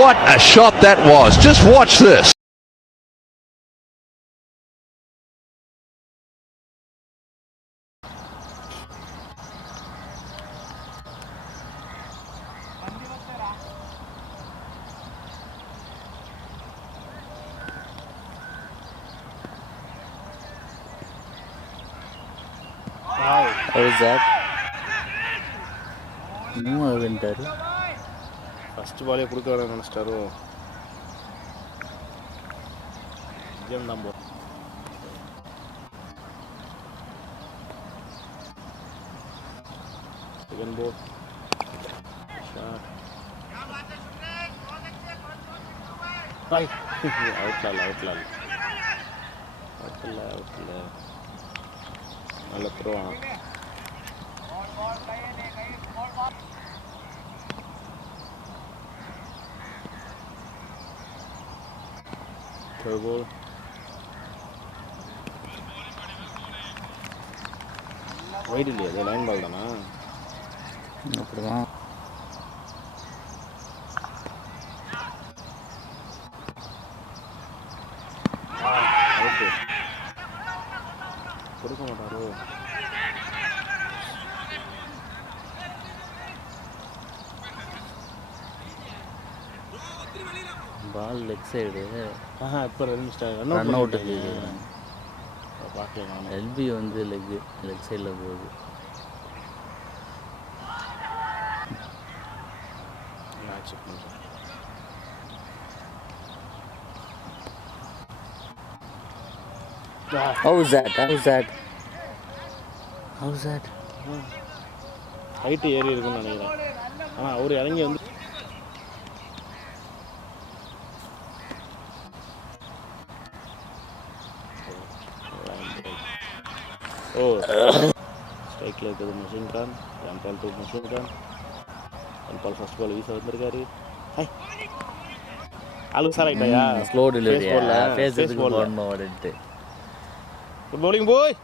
What a shot that was. Just watch this. How is that? Move aventaru. First ball கொடுக்க வர நினைச்சிட்டாரோ GeM தான் போ second ball shot அவுட்ல நல்ல throw third ball wide இல்லையா அது line பால் தானா அப்படிதான் ஓகே கொடுக்க மாட்டாரோ பால் லெக் சைடு இப்போ ரன் அவுட்டுக்கு பார்க்கல நான் எல்பி வந்து லெக் சைடில் போகுது. நான் செக் பண்ணுறேன். How's that? ஹைட்டு ஏறி இருக்குன்னு நினைக்கிறேன். ஆனால் அவர் இறங்கி வந்து ஸ்ட்ரைக்கில் இருக்கிறது மஷின் கான் ஜான் பால் தூக்கு மஷின் கான் ஜான் பால் ஃபர்ஸ்ட் பால் வீச வந்திருக்காரு. ஆளு சார் ஆகிட்டாயா ஸ்லோ டெலிவரி ஃபேஸ் போடணும் அப்படின்ட்டு குட் பவுலிங் போய்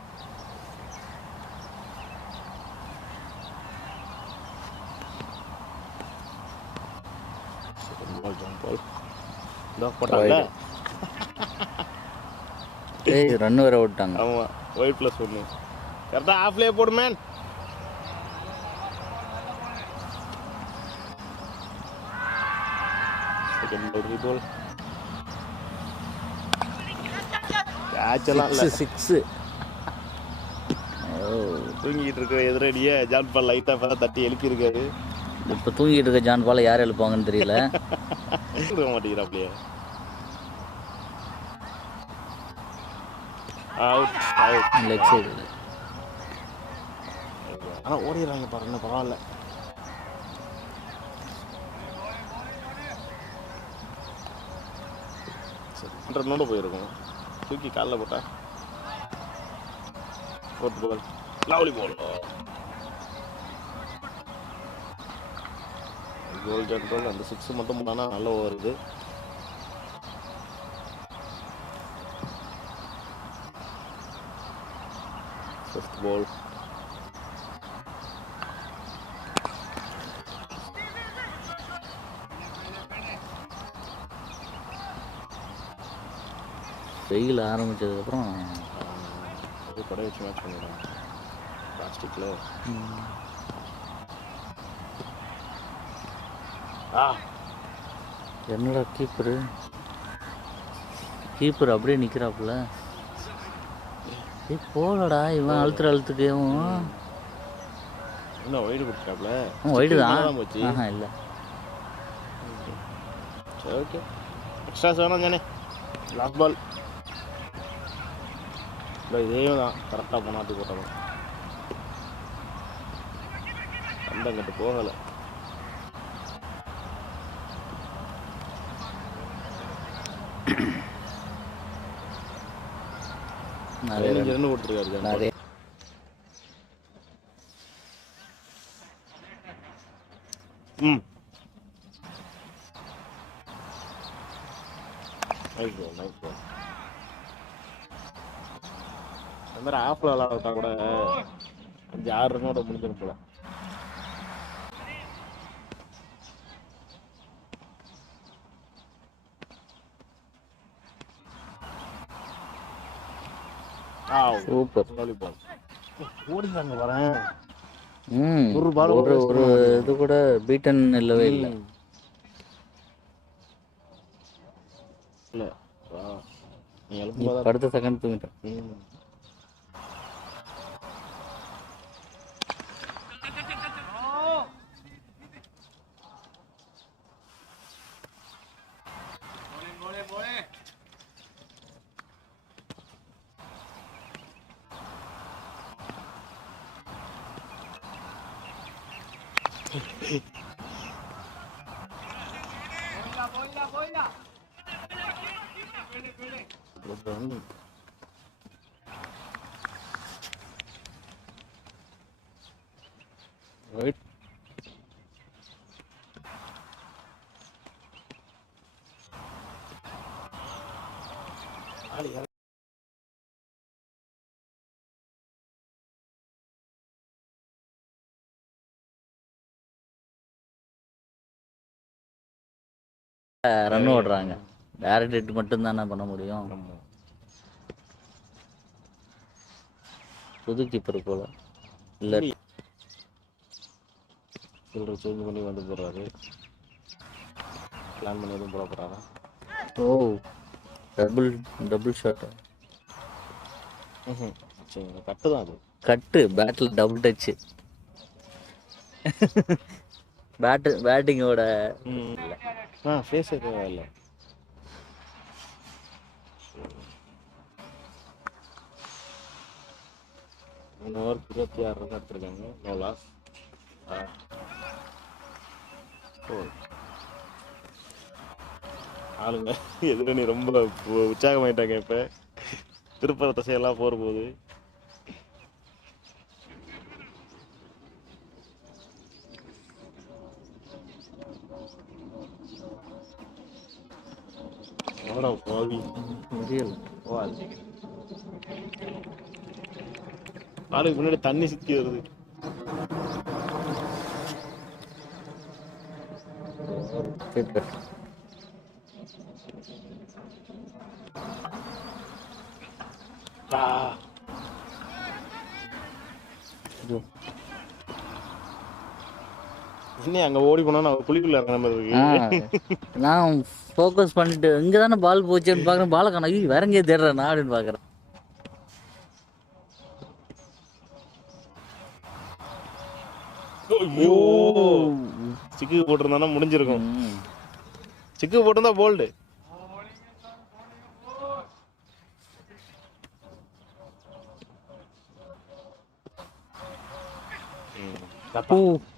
ஜான் பால் இதோ போட்டாங்க. ரன் வேற விட்டாங்க. ஆமாம் ஒயிட் ப்ளஸ் ஒன்று கரெக்டாக ஆஃப்லேயே போடு மேன். செகண்ட் பால் ரீபால் கேட்செல்லாம் இல்லை 6 தூங்கிட்டு இருக்க எதிரடியே ஜான் பால் லைட்டாக இப்போ தான் தட்டி எழுப்பியிருக்காரு. இப்போ தூங்கிட்டு இருக்க ஜான் பாலை யார் எழுப்பாங்கன்னு தெரியல. கொடுக்க மாட்டேங்கிறாப்லையே. அவுட் லெக் சைடு ஆனால் ஓடிடுறாங்க பாருங்க பரவாயில்ல. சரி ரன்னோடு போயிருக்கும் தூக்கி காலில் போட்டா. ஃபோர்த் பால் லவ்லி பால் கோல் ஜான் அந்த 6 மட்டும் போனால் நல்ல ஓவர் இது. ஃபிஃப்த் பால் வெயில் ஆரம்பித்ததுக்கப்புறம் அது கடை வச்சு மேட்ச் பண்ணிடுறேன் பிளாஸ்டிக்கில். என்னடா கீப்பர் அப்படியே நிற்கிறாப்புல. போகலடா இவன் அழுத்துக்கு இன்னும் ஒய்டு கொடுத்துட்டாப்ல. ஒய்டு தான் போச்சு. இல்லை சரி ஓகே எக்ஸ்ட்ராஸ் வேணாம் தானே. லாஸ்ட் பால் இல்லை இதே தான் கரெக்டாக போனாட்டி போட்டாலும் அந்தங்கிட்ட போகலை. நிறைய ரன் கொடுத்துருக்காரு. நிறைய நைஸ் பால். அந்த மாதிரி ஆஃப்ல விளாட்டா கூட 5-6 ரன்னோட முடிஞ்சிடும் போல. சூப்பர். வாலிபால் ஓடிதாங்க வரேன். ஒரு ஒரு இது கூட பீட்டன் இல்லவே இல்லை. இல்லை நீ அடுத்த செகண்ட் தூங்கிட்டேன். ரைட் ரன் ஓடுறாங்க. டைரக்ட் ஹிட் மட்டும் தானே பண்ண முடியும். புது கீப்பர் போல இல்லை. சில்லறை சேஞ்ச் பண்ணி வந்து போடுறாரு. பிளான் பண்ணி எதுவும் போட போகிறாரா? Oh double shot. சரி கட்டு தான் அது. கட்டு பேட்டில் டபுள் டச்சு. பேட்டிங்கோட ஃபேஸ் எதுவும் இல்லை. ஓவர் 26 ரன் எடுத்திருக்காங்க. No loss. ஆளுங்க எதிரணி ரொம்ப உற்சாகமாயிட்டாங்க. இப்போ திருப்பர தசையெல்லாம் போகிற போது ஆளுக்கு முன்னாடி தண்ணி சுத்தி வருது. என்ன அங்க ஓடி போனா குழிக்குள்ள இறங்குற மாதிரி இருக்கு. நான் ஃபோக்கஸ் பண்ணிட்டு இங்க தானே பால் போச்சுன்னு பாக்குறேன். பாலை காண வேற எங்கேயே தேடுறேன் நான் அப்படின்னு பாக்குறேன். சிக்கு போட்டிருந்தானா முடிஞ்சிருக்கும். சிக்கு போட்டிருந்தா போல்டு.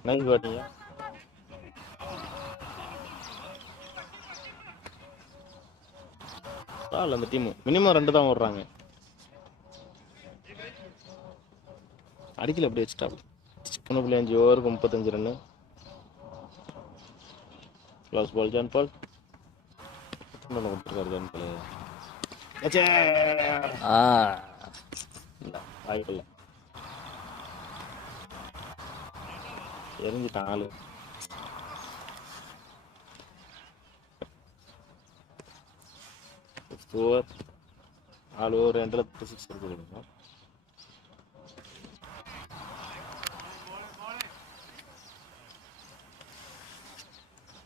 நைஸ் பாட்டிங்க. அந்த டீம் மினிமம் 2 தான் ஓடுறாங்க. அடிக்கல அப்படி வச்சுட்டா. 1.5 ஓவருக்கு 35 ரன்னு. லாஸ் பால் ஜான் பால் கொடுத்துருக்காரு. ஜான் பால் வாய்ப்பில்லை. எரிஞ்சிட்டான் ஆளு. ஓவர் 4 ஓவர் 2 6 இருக்கு.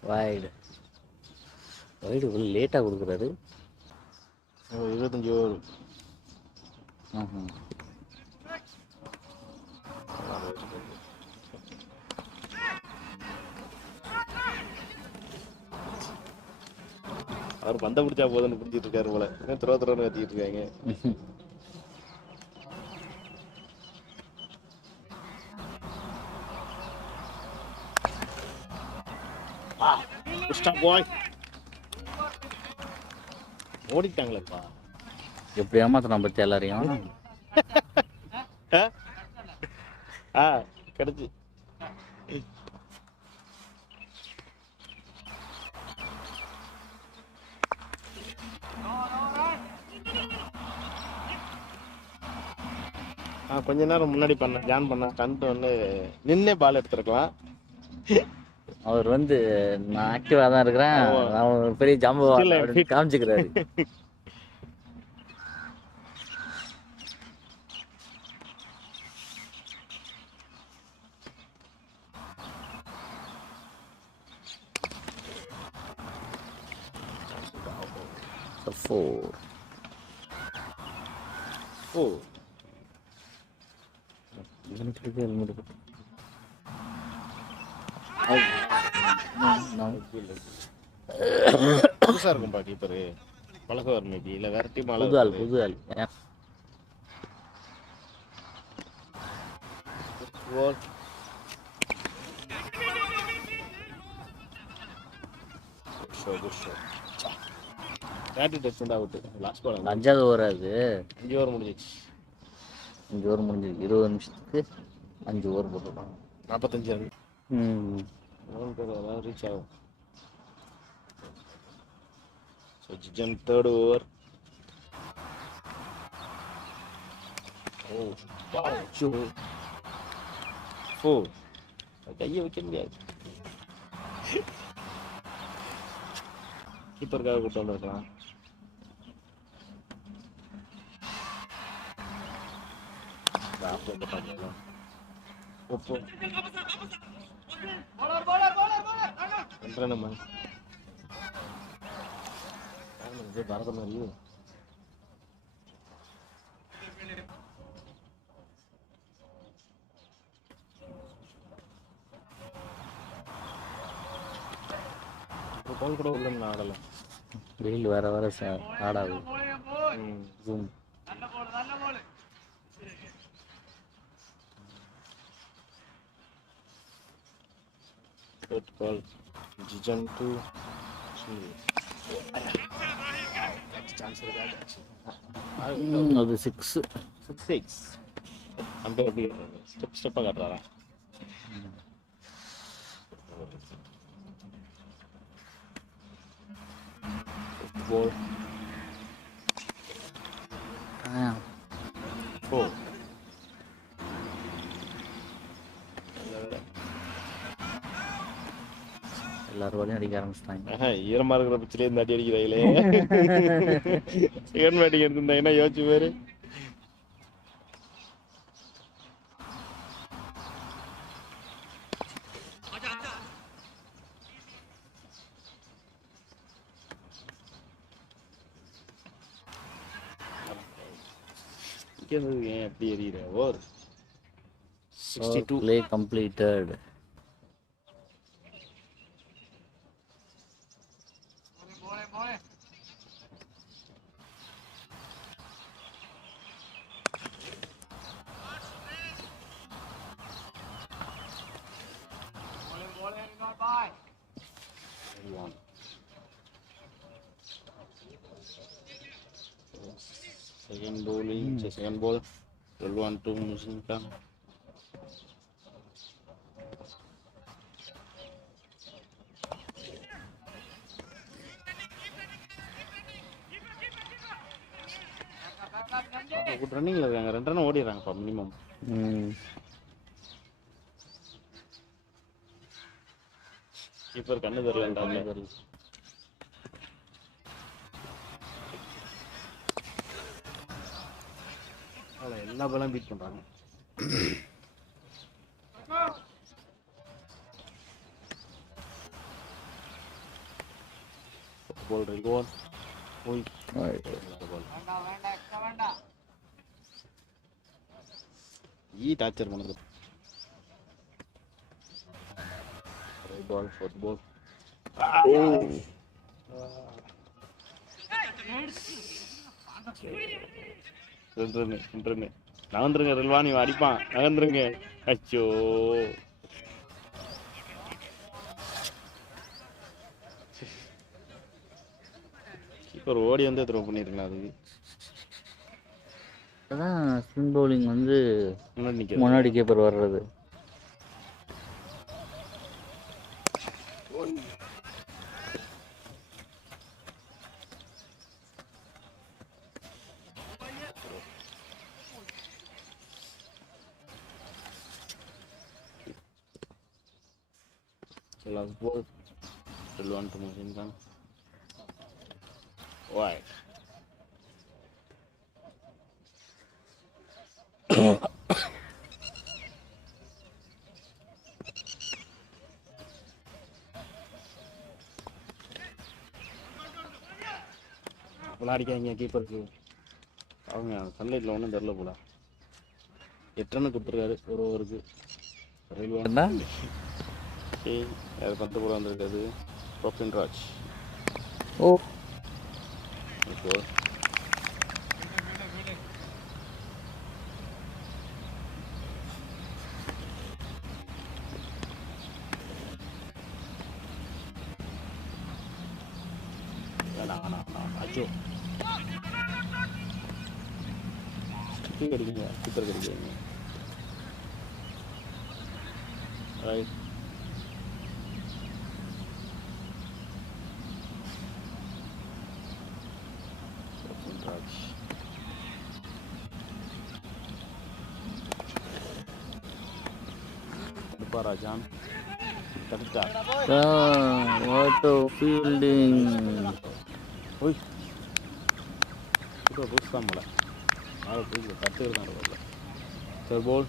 வைடு லேட்டாக கொடுக்குறாரு. 25 ஓவர். அவர் பந்த பிடிச்சா போதுன்னு பிடிச்சிட்டு இருக்காரு போல. துரோன்னு வச்சுக்கிட்டு இருக்காங்க. ஓடிட்டாங்களேப்பா. எப்படி ஏமாத்தினா பத்தி எல்லாரையும். கிடைச்சி கொஞ்ச நேரம் முன்னாடி ஜான் பண்ண கண்டு வந்து நின்னே பால் எடுத்துருக்கலாம். அவர் வந்து நான் ஆக்டிவா தான் இருக்கிறேன், நான் பெரிய ஜாம்பு காமிச்சுக்கிறாரு. 4. Oh. ஹெல்மெட் புதுசா இருக்கும்பா கீப்பரு. பழகுவார் மேபி, இல்லை வேற டீம் புது ஆள் புது ஆள். லாஸ்ட் பால் 5வது ஓவர் அது. 5 ஓவர் முடிஞ்சிச்சு. 5 ஓவர் முடிஞ்சிருக்கு. 20 நிமிஷத்துக்கு 5 ஓவர் போட்டுருக்காங்க. 45 ரன். பேர் அதாவது ரீச் ஆகும். ஸோ ஜிஜன் 3rd ஓவர். கையை வைக்க முடியாது. கீப்பருக்காக கூட்டு வந்துருக்கலாம். பரத மாதிரி பால் கூட உள்ள ஆடல. வெயில் வர வர ஆடாது. ஜூம் call Jijan to அது 6. 6 அம்பேர் அப்படி ஸ்டெப்பாக காட்டுறாரா? Ball. Oh. எல்லாரும் வரையும் அடிக்க ஆரம்பிச்சிட்டாங்க. ஈரமா இருக்கிற பிச்சிலே இருந்து அடி அடிக்கிறாங்களே. செகண்ட் பேட்டிங் எடுத்திருந்தாங்கன்னா யோசிச்சு பேரு. ஏன் அப்படி எறிகிற? Over 62. Play completed. Second bowling, second ball, 12-1 to Muslim Khan. Good ரன்னிங்ல இருக்காங்க. 2 ரன் ஓடிடுறாங்கப்பா மினிமம். கீப்பர் கண்ணு தெரியல. எல்லா பாலும் பீட் பண்றாங்க. ball record. Oi. டார்ச்சர் பண்ணுது. ball, fourth ball. நகர்ந்துருங்க ரில்வான், இவன் அடிப்பான். நகர்ந்துருங்க. அச்சோ, கீப்பர் ஓடி வந்து த்ரோ பண்ணிருக்கலாம். அதுக்கு அதான் ஸ்பின் பவுலிங் வந்து முன்னாடி கீப்பர் வர்றது. last ball, 12-1 to Muslim Khan. Why? விளையாடிக்காங்க கீப்பருக்கு. அவங்க சன்லைட்டில் ஒன்றும் தெரில போல. 8 ரன் கொடுத்துருக்காரு ஒரு ஓவருக்கு. என்ன யார் 10 போல வந்திருக்காது. ப்ரோஃபின் ராஜ். ஓ இப்போ அச்சோ கிடைக்குங்க கீப்பர் கிடைக்குங்க. ரைட் ராஜ். ராஜான் தடுத்தா. Auto fielding. ஓய் இப்போ புதுசு தான் போல. நாளை புதுசு கற்றுக்கிட்டு தான் இருக்கல. சரி போல்.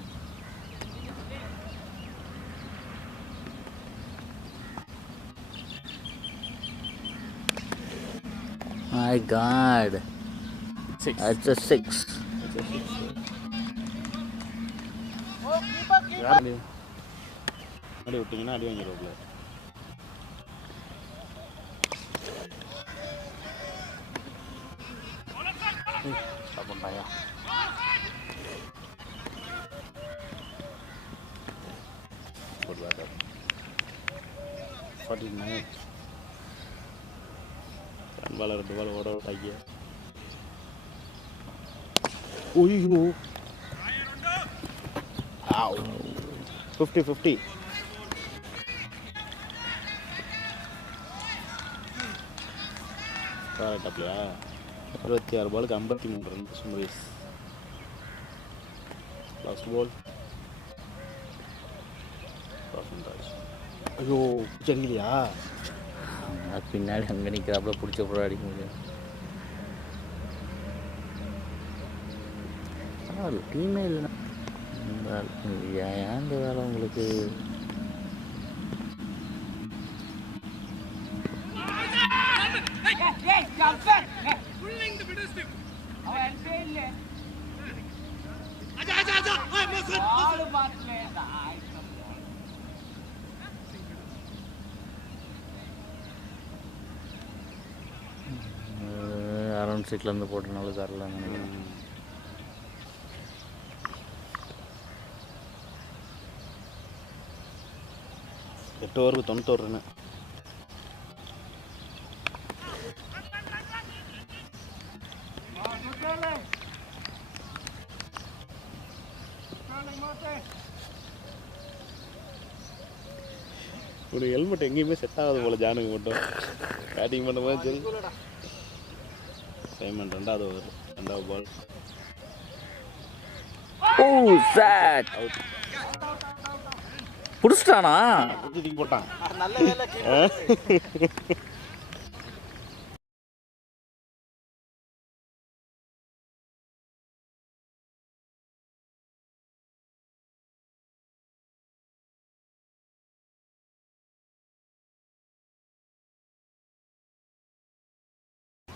My God. 6. That's a 6. யாரு அடி விட்டிங்கன்னா அடி வாங்கிடுவோம்ல. பண்ணாயா ஒரு பேட்டர் 49 ரன் பால் 2 பால் ஓட அவுட் ஆகிய. ஓய்யோ 50-50. கரெக்டாப்லையா 26 பாலுக்கு 53 run Sumaresh. Last ball Raj. ஐயோ சரிங்களையா பின்னாடி அங்கே நிற்கிறாப்புல பிடிச்ச கூட அடிக்க முடியும். ஆனால் டீமே இல்லைன்னா ஏன் இந்த வேலை உங்களுக்கு? அரௌண்ட் சீட்லேருந்து போட்டனால தரலான்னு நினைக்கிறேன். எட்டு ஓவருக்கு 91 ரன்னு. ஒரு ஹெல்மெட் எங்கேயுமே செட் ஆகாது போல ஜானுக்கு மட்டும். பேட்டிங் பண்ணும்போது சரி. சைமன் 2வது ஓவர் 2வது பால். ஓ சாட் புடிச்சிட்டானா? தூக்கி போட்டான்.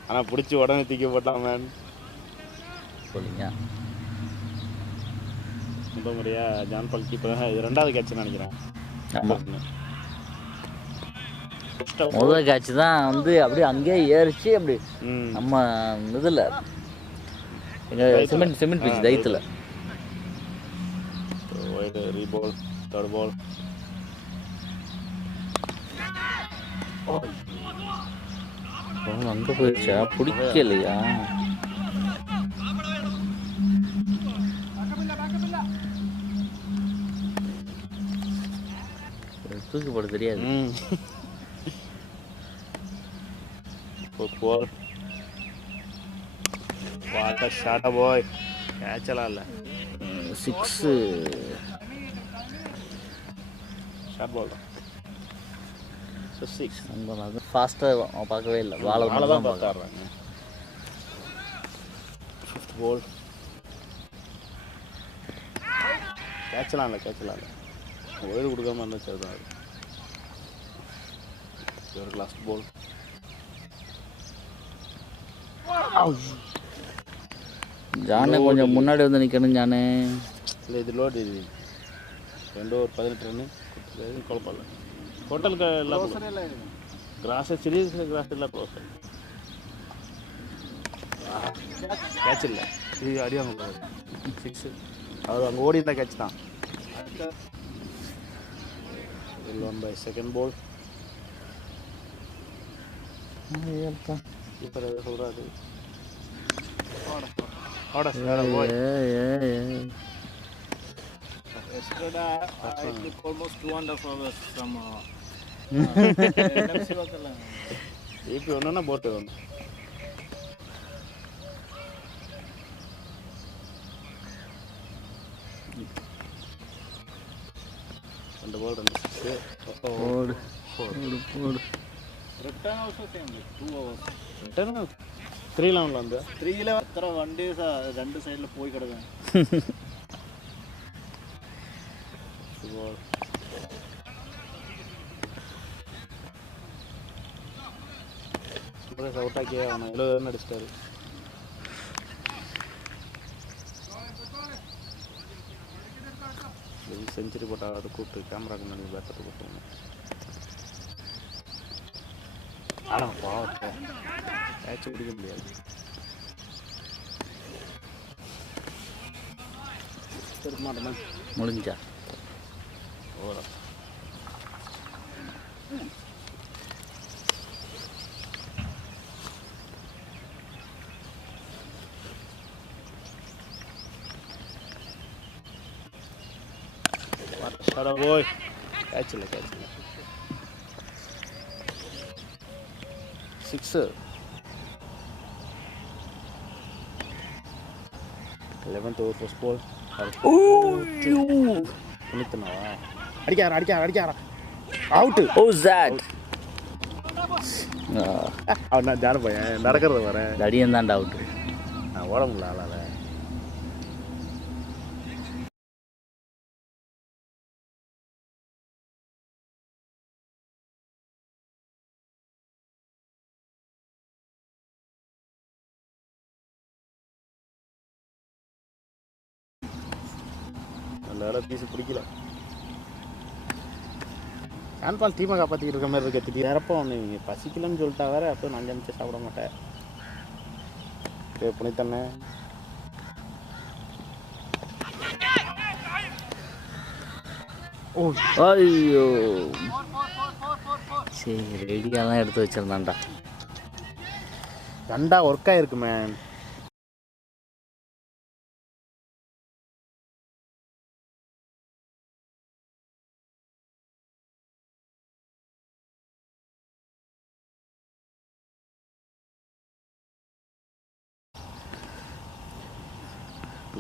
ஆனால் பிடிச்சி உடனே தூக்கி போட்டான் மேன். சொல்லுங்க முதல் முறையாக ஜான் பால் கீப்பர் இது 2வது கேட்ச்னு நினைக்கிறேன். முதல் கேட்ச் தான் வந்து அப்படியே அங்கேயே ஏறிச்சு. அப்படி நம்ம இதில் எங்கள் சிமெண்ட் பீச் தைத்தில் ரீபால் 3rd பால். அங்கே போயிடுச்சா? பிடிக்கலையா? தூக்கி போட தெரியாது. ஷார்ட்டா பாய் கேட்சலாம் இல்லை. 6 ஷார்ட் பால் தான். 6 அந்த ஃபாஸ்ட்டாக பார்க்கவே இல்லை. வாழை தான் பார்த்தாடுறாங்க. 5th பால் கேட்சலாம் இல்லை. ஒயிடு கொடுக்காம இருந்தால் சரி தான். இவருக்கு லாஸ்ட் பால் ஜானே கொஞ்சம் முன்னாடி வந்து நிற்கணும் ஜானே. இல்லை இது லோடு இது 2 ஓவர் 18 ரன்னு எதுவும் குழப்பம் இல்லை. டோட்டலுக்கு எல்லாம் கிராஸ் சீரியஸ் கிராஸ் எல்லாம் க்ளோஸ் கேட்ச் இல்லை. இது அடிவாங்க 6 அவர் அங்கே ஓடி இருந்தால் கேட்ச் தான். 1 by second ball. இப்போ எதாவது சொல்கிறாரு Yesterday I took almost 2.5 hours from இப்போ ஒன்றுன்னா போட்டு ஒன்று ரெண்டு பால் 2 6 போடு போடு போடு. return also same 2 hours. Return 3-11 வந்து 3 അത്ര വണ്ടി രണ്ട് സൈഡിൽ പോയി കിടക്കാൻ. ഔട്ടാക്കിയ 70 റൺ അടിച്ചിട്ടാரு. செஞ்சுரி போட்டால் அதை கூப்பிட்டு கேமராக்கு முன்னாடி பேட்டத்தை கூப்பிட்டு ஆனால் பாவத்தை கேட்ச் பிடிக்க முடியாது. திரும்ப மாட்டேன் முடிஞ்சா ஓட Shut up, boy. Catch it. 6. 11th over first ball. அடிக்காரா அவுட். Who's that? அவன் ஜான பையன் நடக்கிறது வரேன். தடியன் தான்டா அவுட். நான் ஓட முடியல ஆளால. நல்ல பீஸு பிடிக்கல. ஹேண்ட்பால் தீமை காப்பாற்றிக்கிட்டு இருக்க மாதிரி இருக்க திடீர் இறப்போ ஒன்று நீங்கள் பசிக்கலன்னு சொல்லிட்டா வேற அப்போ நான் 5 நிமிஷம் சாப்பிட மாட்டேன். புனித்தண்ணே ஓ ஐயோ சரி ரெடியாலாம் எடுத்து வச்சிருந்தான்டா. ரெண்டா ஒர்க் ஆகிருக்கு மேன்.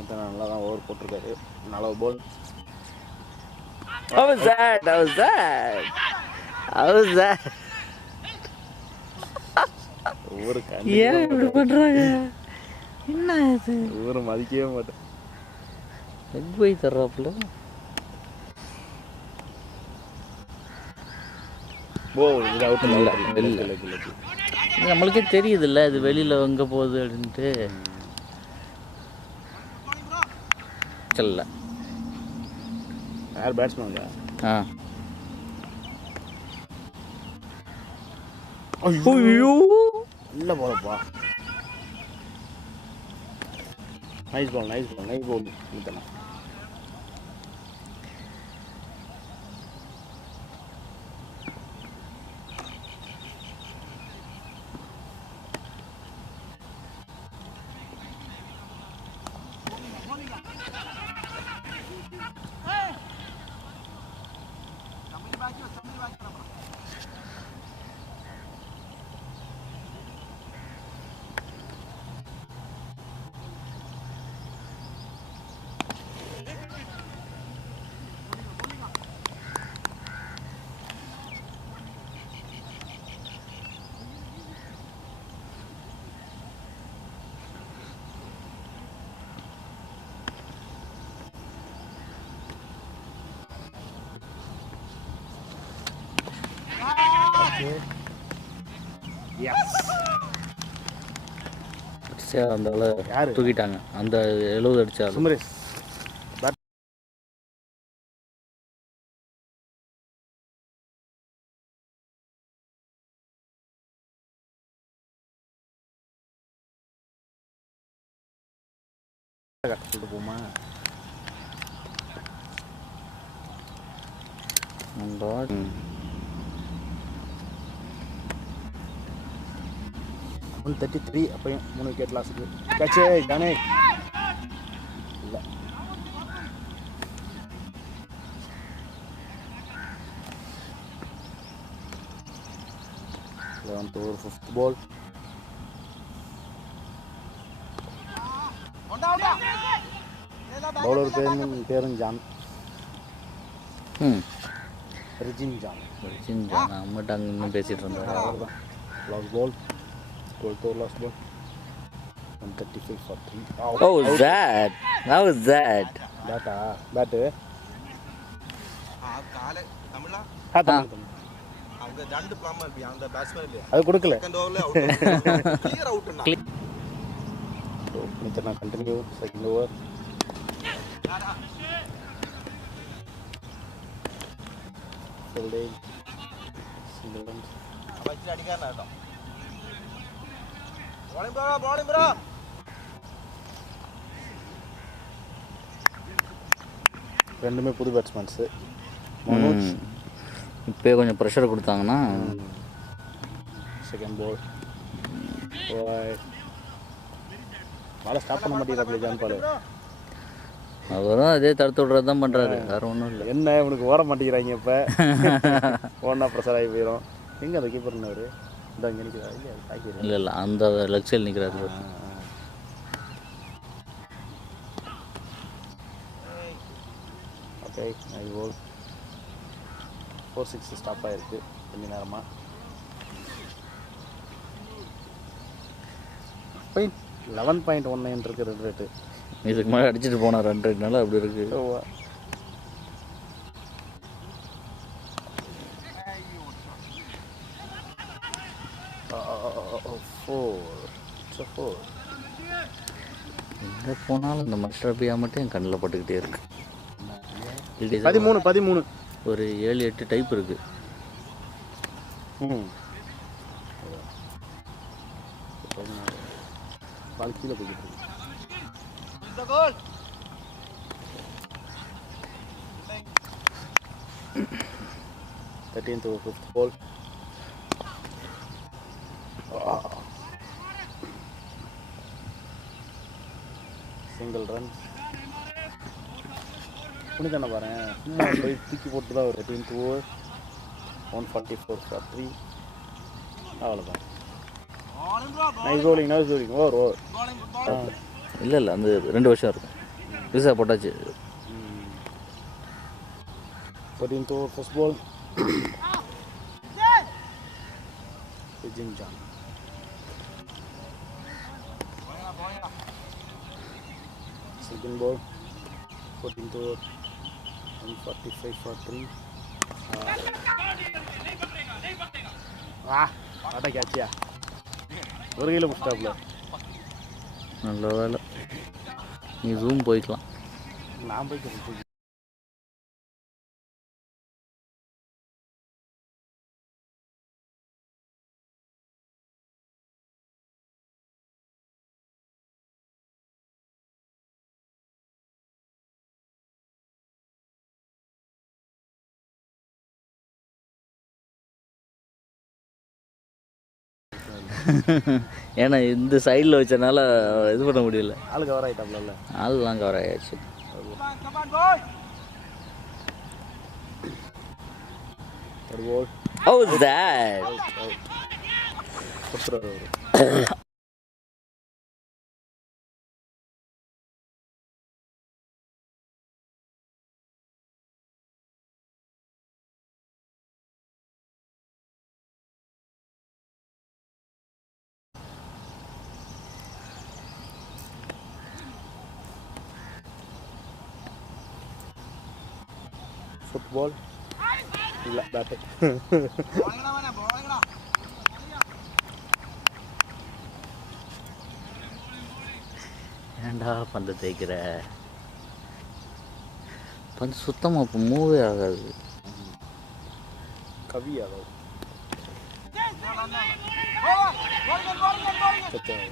நல்லா தான் ஓவர் போட்டிருக்காரு. 4 பால். How was that? ஒவ்வொரு ஏன் இப்படி பண்றாங்க? என்ன இது? ஒவ்வொரு மதிக்கவே மாட்டேன். எக் போய் தர்றாப்புல. இது அவுட் இல்லை. நம்மளுக்கே தெரியுதுல்ல இது வெளியில எங்க போகுது அப்படின்ட்டு. இல்ல யார் பேட்ஸ்மேன்? ஐயோ இல்ல போலப்பா. நைஸ் பால் இதெல்லாம் Yes. கடைசியாக அந்த யாரு? தூக்கிட்டாங்க அந்த 70 அடிச்சாலும் சுமரேஷ் பேட் சொல்லிட்டு போமா அந்த 133 அப்பயும் 3 விக்கெட் லாஸுக்கு கேட்சே தானே இல்லை 11th over 5th ball bowler பேரும் ஜான் ரிஜின் ஜான் நம்மகிட்ட அங்கே இன்னும் பேசிகிட்டு இருந்தாரு அவர்தான் last ball 12th over last ball 135 for 3 How was that? How was that? Bat காலை தமிழா அவங்க ரெண்டு பிளாமா இருப்பியா அந்த பேட்ஸ்மேன் இல்லையா அது கொடுக்கல செகண்ட் ஓவர்ல அவுட் கிளியர் அவுட்னா மிச்சர் நான் continue second over fielding single runs வச்சு அடிக்காரனா கேட்டோம் bowling bro ரெண்டுமே புது பேட்ஸ்மேன்ஸு மனோஜ் இப்போ கொஞ்சம் ப்ரெஷர் கொடுத்தாங்கன்னா செகண்ட் பால் பாலை ஸ்டாப் பண்ண மாட்டேங்கிறாப்ல ஜான் பால் அவரும் அதே தடுத்து விட்றது தான் பண்ணுறாரு வேறு ஒன்றும் இல்லை என்ன இவனுக்கு ஓட மாட்டேங்கிறாங்க இப்போ ஓடனா ப்ரெஷர் ஆகி போயிடும் எங்கே அந்த கீப்பர்னவர் இந்த இங்கே நிற்கிறா இல்லை தாக்கிறேன் இல்லை இல்லை அந்த லெக் சைடு நிற்கிறாரு ஓகே ஐ போல் 4-6 ஸ்டாப் ஆகிருக்கு கொஞ்ச நேரமாக 11.19 இருக்குது ரெட் ரேட்டு இதுக்கு மேலே அடிச்சுட்டு போனார் 2 ரன்னால அப்படி இருக்குது எங்கே போனாலும் இந்த மஸ்டர்பியா மட்டும் என் கண்ணில் பட்டுக்கிட்டே இருக்கு 13 ஒரு 7-8 டைப் இருக்குது பால் கீழே போய்கிட்டு இருக்கு 13th over 5th ball single run புனிதான பாரு சும்மா போய் தூக்கி போட்டு தான் ஒரு 13th over 144 for 3 அவ்வளோதான் நைஸ் bowling ஓவர் இல்லை இல்லை அந்த 2 வருஷம் இருக்கும் விசா போட்டாச்சு 14th over first ball Jim John second ball 14th over 145 for 3 atta கேட்சியா ஒரு கையில் புஷ்டாப்ல நல்ல வேலை நீ ஜூம் போய்க்கலாம் நான் போய்க்கிறேன் ஏன்னா இந்த சைடில் வச்சனால இது பண்ண முடியல ஆளு கவர் ஆகிட்டாப்ல ஆள்லாம் கவர் ஆயாச்சு How was that? Football ಇಲ್ಲ ಬ್ಯಾಟ್ ஏன்டா பந்து தேய்க்கிற பந்து சுத்தமாக இப்போ மூவே ஆகாது. கவி அதாவது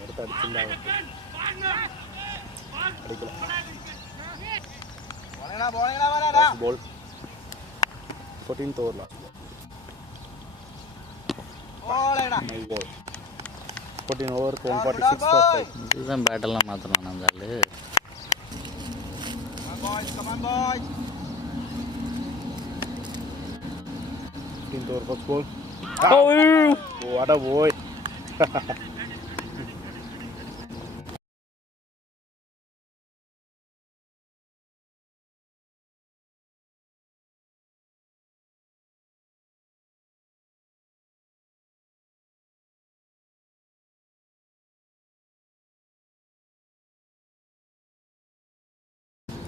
எடுத்து அடிச்சுருந்தா அடிக்கல. பால் 14th over last ball. Nice ball. 14 over 146 for 5. இதுதான் பேட்டெல்லாம் மாற்றணும் அந்த ஆள். 15th over first ball. Oh, what a boy.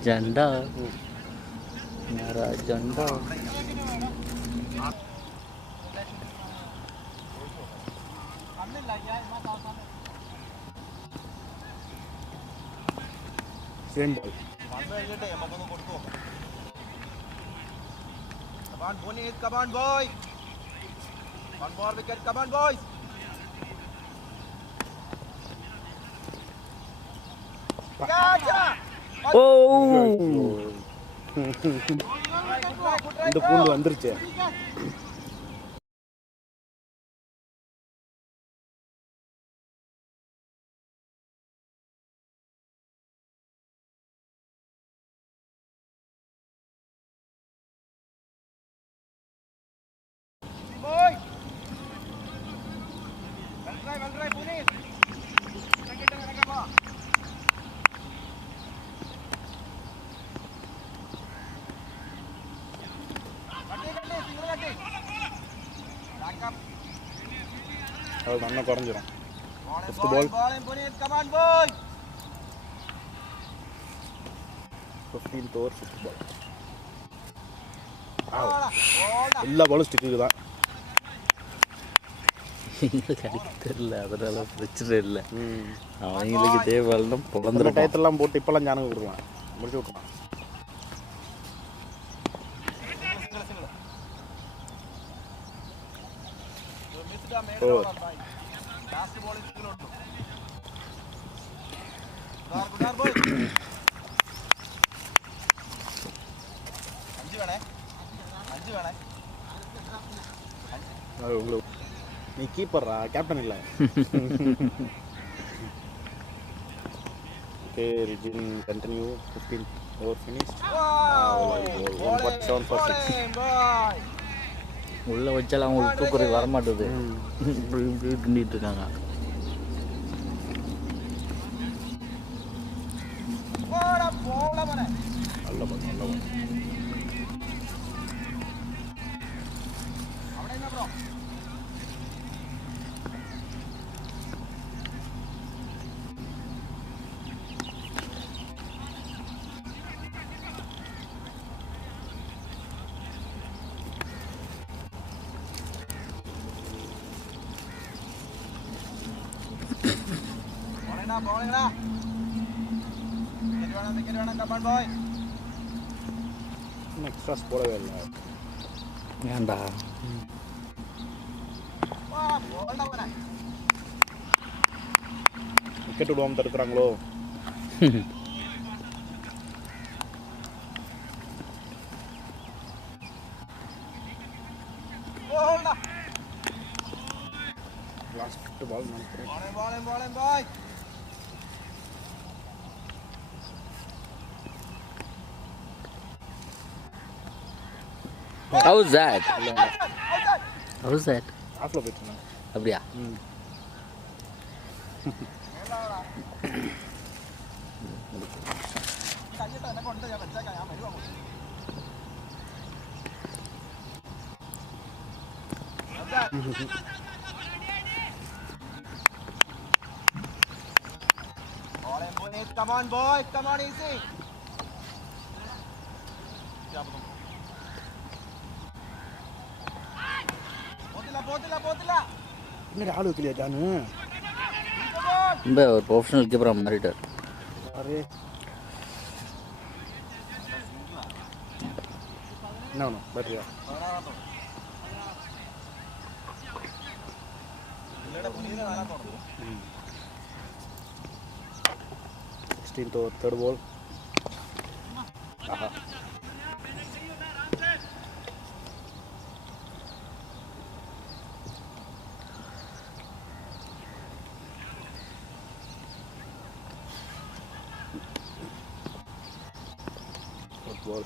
ஜண்டா யாரா ஜண்டா Same ball. Come on, Puneet, come on, boy. One more wicket, come on, boys. Gotcha. ஓ இந்த பூண்டு வந்துருச்சு. Boy. Well try, Puneet. அது நல்லா குறைஞ்சிரும். Fifth ball. Come on, boy. 15th over 5th ball. எல்லா பாலும் stick தான். எங்களுக்கு அடிக்க தெரியல, அதனால பிரச்சனை இல்லை. அவங்களுக்கு தேவையான பிறந்த டயத்தெல்லாம் போட்டு இப்போல்லாம் ஞானம் கொடுக்கலாம், முடிச்சு விட்டுருலாம். Last ball is single onto. Good boy. அஞ்சு வேணே. நீ கீப்பர்ரா, கேப்டன் இல்லை. Okay, Regin continue. 15th over finished. Wow. 147 for 6. உள்ளே வச்சாலும் அவங்களுக்கு தூக்குறது வரமாட்டுது. இப்படி இப்படி பண்ணிட்டு இருக்காங்க. நல்ல பால். Bowling. Wicket, come on, boy. Extras போடவே இல்லை. ஏன்டா விக்கெட் விடுவாமல் தடுக்கிறாங்களோ? லாஸ்ட் பால் நினைக்கிறேன். Bowling, boy. How's that? How's that? ஆஃப்ல போயிட்டுருந்தேன். அப்படியா? Come on, boy. Come on, easy. என்னடா ஆள் வைக்கலையா ஜானு? ரொம்ப ஒரு ப்ரொஃபஷனல் கீப்பராக மாறிட்டார். அரே No, battery. To third ball. Aha. Fourth ball.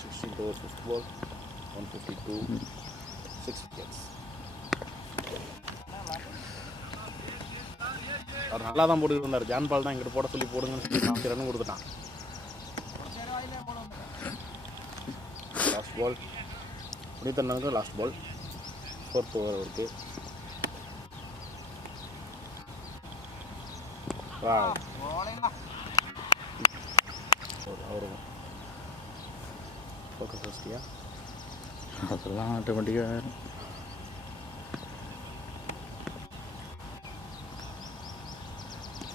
16th over, fifth ball, 152, 6 wickets. அவர் நல்லா தான் போட்டுக்கிட்டு இருந்தார். ஜான் பால் தான் எங்கிட்ட போட சொல்லி போடுங்கன்னு சொல்லி 40 ரன் கொடுத்துட்டான். லாஸ்ட் பால் புனிதண்ணனுக்கு லாஸ்ட் பால், 4th over அவருக்கு. அவரும் ஃபோக்கஸ் வச்சிட்டியா? அதெல்லாம் ஆட்டோமேட்டிக்காக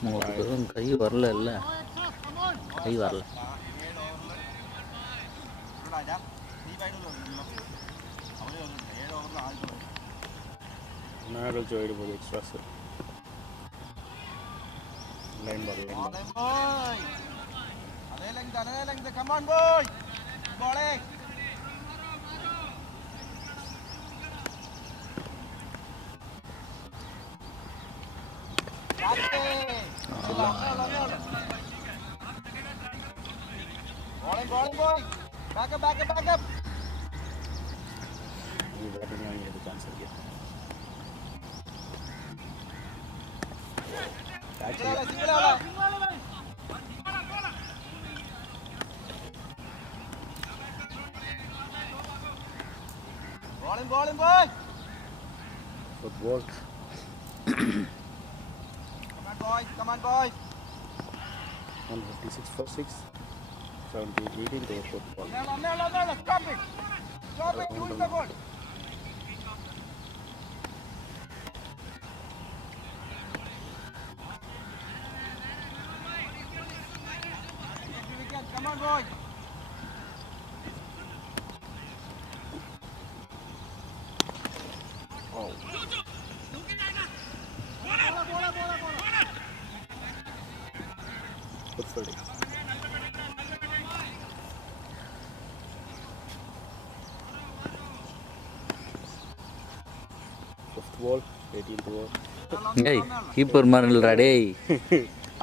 உங்களுக்கு கை வரல இல்லை, கை வரல. நான் கழிச்சு வைடு போகுது extras. Line ball Come on, boy! Bowling! Bowling, boy! Back up! ये बैटिंग में ये चांस है Bowling, boy! Football. Come on, boy! 156 for 6, 17, 18 to football. No, stop it! Who is the goal? Come on, boy! Oh. Good fielding. Fifth ball, 18th over. ஏய் keeper மாதிரி இல்லைடா டேய்.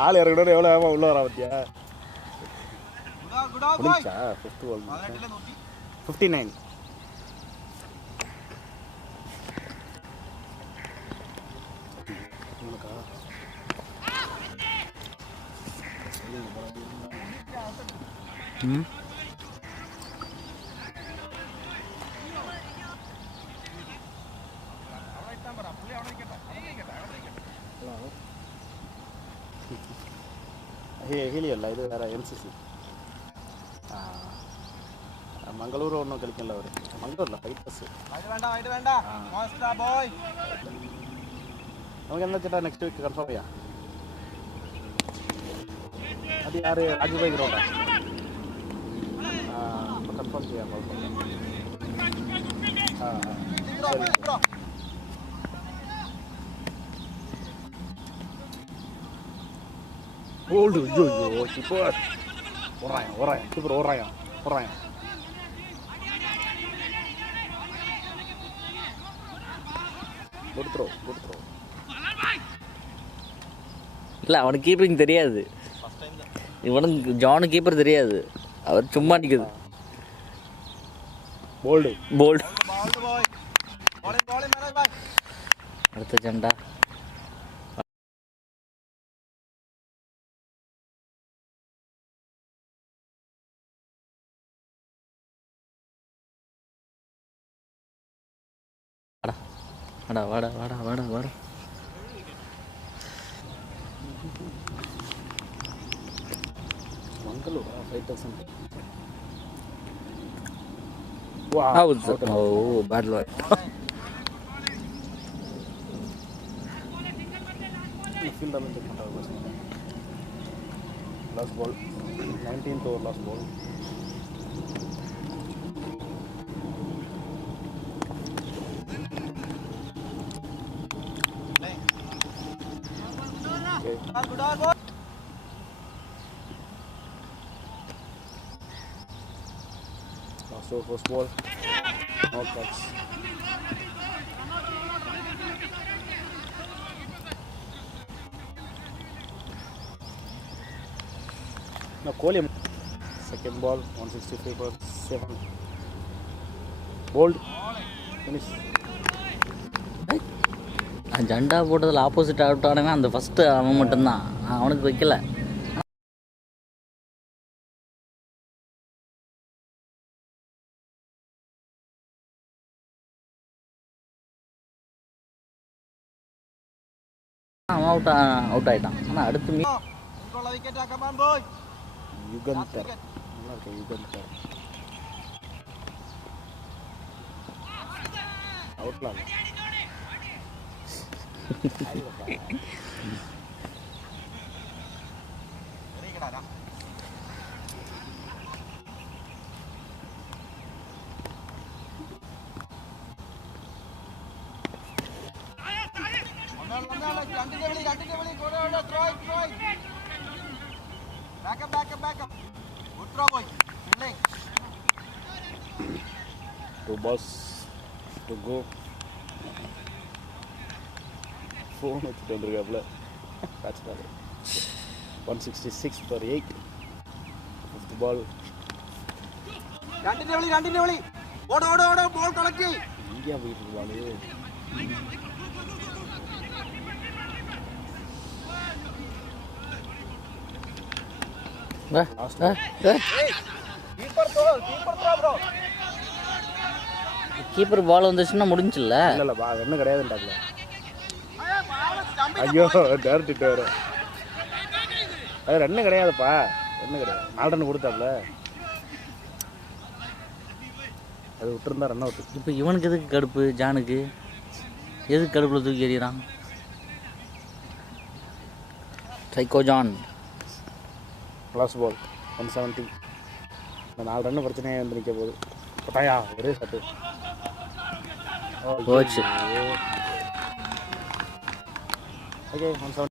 ஆள் இறக்கணும் எவ்வளோ வேகமாக உள்ள வரா பார்த்தியா? Good boy! முடிச்சா ஃபிஃப்த் பால் 59. ம் ஹீலியல்ல இது வேற என்சிசி. மங்களூர் ஒன்றும் கழிக்கல அவர். மங்களூரில் ஃபைட்டர்ஸ். வேண்டாம் மாஸ்டர் பாய். நமக்கு என்ன சேட்டா நெக்ஸ்ட் வீக் கன்ஃபார்ம் ஐயா? அது யார்? ராஜுபாய் கிரௌண்டா? இப்போ கன்ஃபார்ம் செய்யா கால் பண்ணுறேன். சரி. ஓல்டு ஐயோ கீப்பர் ஓடுறான் கீப்பர் ஓடுறான். கொடுத்துரும் இல்லை அவனுக்கு கீப்பரிங் தெரியாது. இவனுக்கு ஜானு கீப்பர் தெரியாது. அவர் சும்மா நிற்குது. போல்டு அடுத்த ஜெண்டா வாடா. மங்களூரா fighters? Out. Oh, bad luck. Field எல்லாம் செக் பண்ணுறாங்க பசங்க. Last ball 19th over last ball. Last over first ball. No catch. Now Kohli. Second ball 165 for 7. Bold. Finish. ஜண்டா போட்டதில் ஆப்போசிட் அவுட் ஆனவன் அந்த ஃபஸ்ட்டு அவன் மட்டும்தான். நான் அவனுக்கு வைக்கல. அவன் அவுட் ஆகிட்டான். ஆனால் அடுத்து யுகந்தர். நல்லா இருக்கு Jugantar. அவுட்லாம் two balls to go. Phone எடுத்துட்டு வந்திருக்காப்புல. catch ball 166 for 8. Fifth ball. Continue ஓட பால் கலக்கி இந்தியா போயிட்டு இருக்காளே. கீப்பர் பால் வந்துச்சுன்னா முடிஞ்சில்ல. இல்ல என்ன கிடையாதுன்றாப்ல. ஐயோ டேரக்ட் வர அது ரன்னு கிடையாதுப்பா. ரன்னு கிடையாது. 4 ரன் கொடுத்தாப்ல. அது விட்டுருந்தா ரன் அவுட். இப்போ இவனுக்கு எதுக்கு கடுப்பு? ஜானுக்கு எதுக்கு கடுப்பில் தூக்கி எறிகிறான்? Psycho John. Last ball 170. இந்த 4 ரன் பிரச்சனையாக வந்து நிற்க போகுது. பட்டாயா ஒரே சட்டு போச்சு. ஓகே 170.